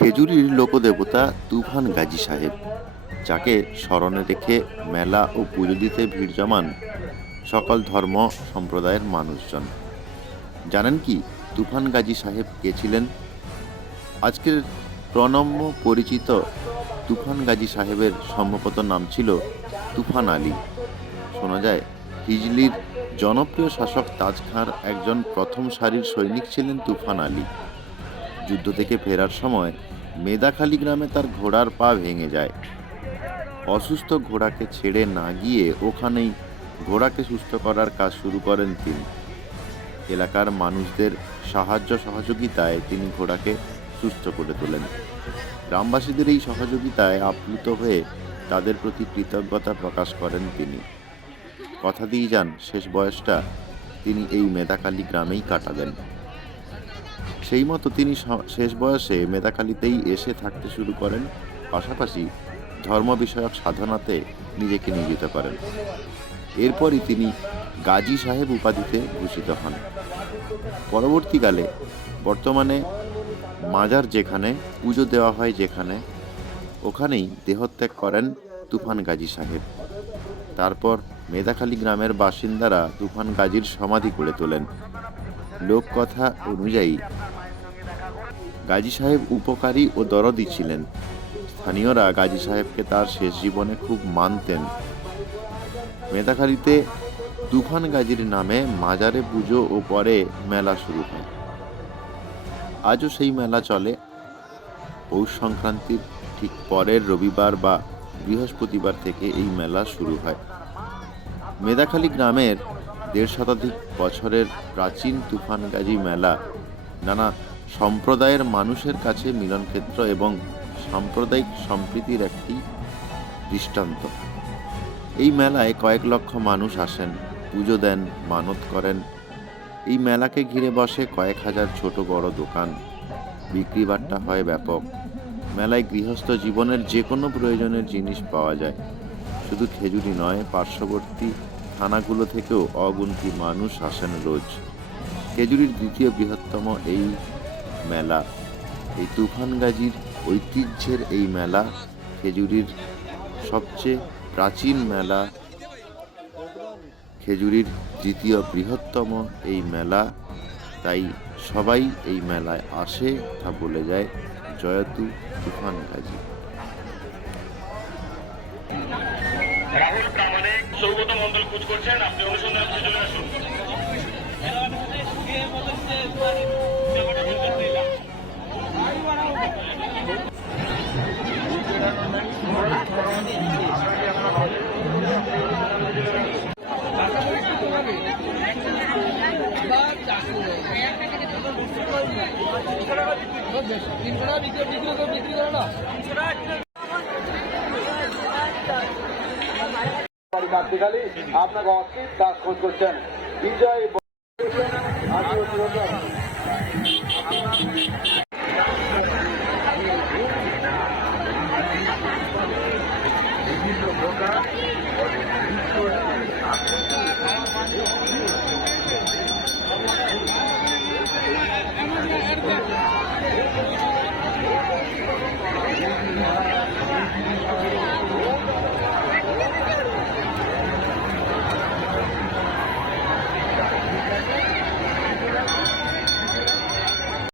খেজুরির লোকদেবতা তুফান গাজী সাহেব, যাকে স্মরণে রেখে মেলা ও পুজো দিতে ভিড় জমান সকল ধর্ম সম্প্রদায়ের মানুষজন। জানেন কি তুফান গাজী সাহেব কে ছিলেন? আজকের প্রণম্য পরিচিত তুফান গাজী সাহেবের সম্ভবত নাম ছিল তুফান আলী। শোনা যায়, হিজলির জনপ্রিয় শাসক তাজ খাঁর একজন প্রথম সারির সৈনিক ছিলেন তুফান আলী। যুদ্ধ থেকে ফেরার সময় মেদাখালী গ্রামে তার ঘোড়ার পা ভেঙে যায়। অসুস্থ ঘোড়াকে ছেড়ে না গিয়ে ওখানেই ঘোড়াকে সুস্থ করার কাজ শুরু করেন তিনি। এলাকার মানুষদের সাহায্য সহযোগিতায় তিনি ঘোড়াকে সুস্থ করে তোলেন। গ্রামবাসীদের এই সহযোগিতায় আপ্লুত হয়ে তাদের প্রতি কৃতজ্ঞতা প্রকাশ করেন তিনি। কথা দিয়ে যান, শেষ বয়সটা তিনি এই মেদাকালী গ্রামেই কাটাবেন। সেই মতো তিনি শেষ বয়সে মেদাখালীতেই এসে থাকতে শুরু করেন, পাশাপাশি ধর্ম বিষয়ক সাধনাতে নিজেকে নিয়োজিত করেন। এরপরই তিনি গাজী সাহেব উপাধিতে ভূষিত হন। পরবর্তীকালে বর্তমানে মাজার যেখানে, পুজো দেওয়া হয় যেখানে, ওখানেই দেহত্যাগ করেন তুফান গাজী সাহেব। তারপর মেদাখালী গ্রামের বাসিন্দারা তুফান গাজীর সমাধি করে তোলেন। লোককথা অনুযায়ী গাজী সাহেব উপকারী ও দরদি ছিলেন। স্থানীয়রা গাজী সাহেবকে তার শেষ জীবনে খুব মানতেন। মেদাখালীতে তুফান গাজীর নামে মাজারে পুজো ও পরে মেলা শুরু হয়। আজও সেই মেলা চলে। পৌষ সংক্রান্তির ঠিক পরের রবিবার বা বৃহস্পতিবার থেকে এই মেলা শুরু হয়। মেদাখালী গ্রামের দেড় শতাধিক বছরের প্রাচীন তুফান গাজী মেলা নানা সম্প্রদায়ের মানুষের কাছে মিলনক্ষেত্র এবং সাম্প্রদায়িক সম্প্রীতির একটি দৃষ্টান্ত। এই মেলায় কয়েক লক্ষ মানুষ আসেন, পুজো দেন, মানত করেন। এই মেলাকে ঘিরে বসে কয়েক হাজার ছোট বড় দোকান। বিক্রি বাট্টা হয় ব্যাপক। মেলায় গৃহস্থ জীবনের যে কোনো প্রয়োজনের জিনিস পাওয়া যায়। শুধু খেজুরি নয়, পার্শ্ববর্তী থানাগুলো থেকেও অগুন্তি মানুষ আসেন রোজ। খেজুরির দ্বিতীয় বৃহত্তম এই মেলা। এই তুফান গাজীর ঐতিহ্যের এই মেলা খেজুরির সবচেয়ে প্রাচীন মেলা, খেজুরির দ্বিতীয় বৃহত্তম এই মেলা। তাই সবাই এই মেলায় আসে তা বলে যায় জয়তু তুফান গাজী রাহুল প্রামাণিক সৌগত মন্ডল খোঁজ করছেন। আপনি অনুসন্ধান চলে আসুন। তিনশো টাকা বিক্রি বিক্রি করে আপনাকে অস্থির কাজ করছেন। বিজয়